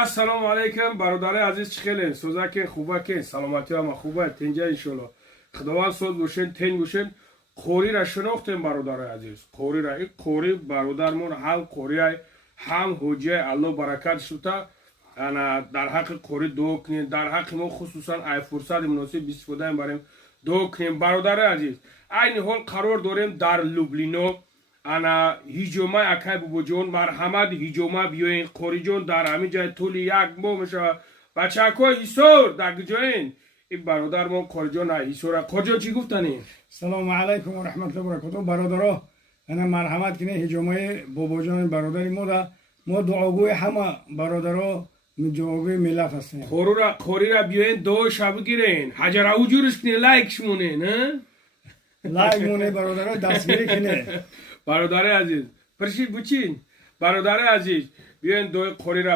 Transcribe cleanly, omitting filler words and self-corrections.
السلام علیکم برادر عزیز، چخیلین سوزاکین خوباکین سلامتی هم خوبه تنجا انشالله خداوند سوز بوشین تنگ بوشین. خوری را شناختیم برادر عزیز، خوری را این خوری برادرمون هم خوری های هم حجه الله برکت شده. انا در حق خوری دو کنیم، در حق ما خصوصا ای فرصت مناسب استفاده بریم دو کنیم برادر عزیز. این حال قرار داریم در لوبلینو انا هیجومه اکای بابا جون مرحمت هیجومه بیاین خوری جون در همین جای طول یک ماه میشه بچه های ایسور در جایین این برادر ما خوری جون ایسوره. خوری جون چی گفتنی؟ سلام علیکم و رحمت الله و برکاته. برادرها انا مرحمت کنه هیجومه بابا جان برادری ما دعاگوی همه برادرها دعاگوی ملت هستیم. خوری را بیاین دو شب گیرین حجر او جورش کنین لایکش مونه نه؟ لایک مونه برادرها دستگیری کنه. برادر عزیز پرشید بچین برادر عزیز بیاین دو خوری را